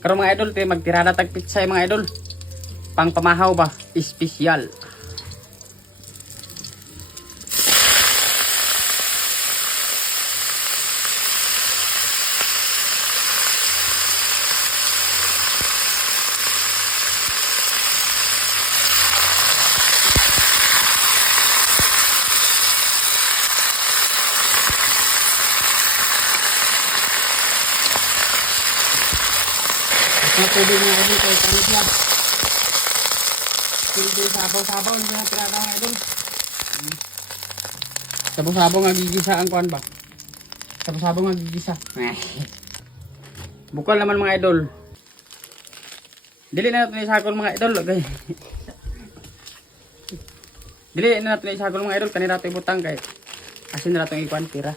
Karon mga idol, tayo magtirada tag pitsay mga idol. Pang pamahaw ba? Espesyal. Mga tubig mga idol, kaya kanit yan. Tubig sabaw-sabaw, hindi na tirada mga idol. Sabaw-sabaw nga gigisa ang kuhan ba? Sabaw-sabaw nga gigisa. Bukal naman mga idol. Dili na natin isakol mga idol. Okay. Dili na natin isakol mga idol. Kanina natin ibutang kay asin na natin ikuhan, tira.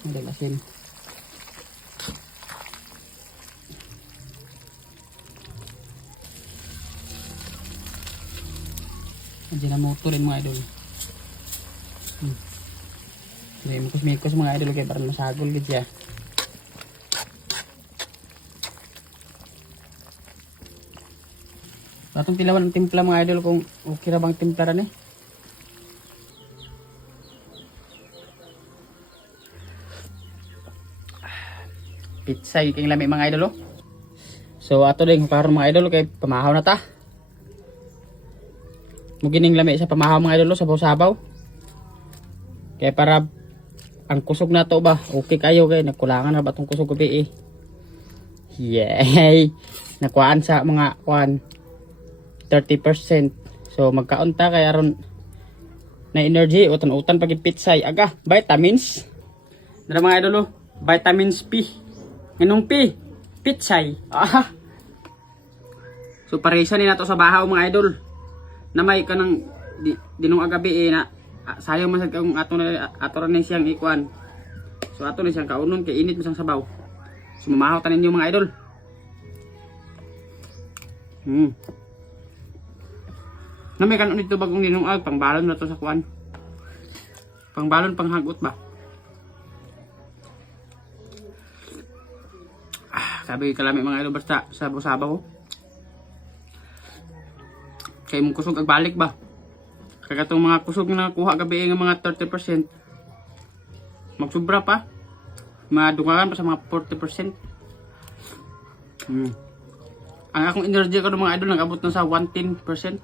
Hindi asin. Andiyan na motor rin mga idol. Hindi, mikos-mikos mga idol kaya parang masagol gitu ya. Batong tilawan ang timpla mga idol kung okay na bang timpla rin eh. Pizza yung lami mga idol oh. So ato din karon mga idol kay pamahaw na ta. Mugining lami sa pamahaw mga idol sabaw-sabaw. Kaya para ang kusog na to ba okay kayo kay nagkulangan na ba tong kusog gabi eh. Yay! Nakuhaan sa mga kuan 30%. So magkaon ta kay aron na energy utan-utan pag pizza aga vitamins. Dara mga idol oh, vitamins P. Anong P? Pitsay. So parisa ni nato sa bahaw mga idol. Na may kanang dinong agabi eh na sayang masag kung ato ra na siyang ikuan. So ato na siyang kaunon kay init masang sabaw. So mamahaw tanin niyo mga idol. Na may kanon dito bagong dinong pangbalon na to sa kuan. Pangbalon panghagot ba? Sabi kalami mga idol basta sabaw-sabaw. Kay mong kusog ag balik ba? Kagatong mga kusog na nakuha gabi nga mga 30%. Magsubra pa. Madungagan pa sa mga 40%. Ang akong energy ko ng mga idol nag-abot na sa 110%.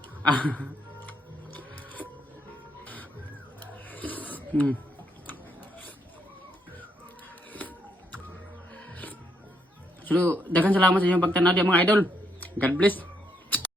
So, daghang salamat sa inyong pagtanaw mga idol. God bless.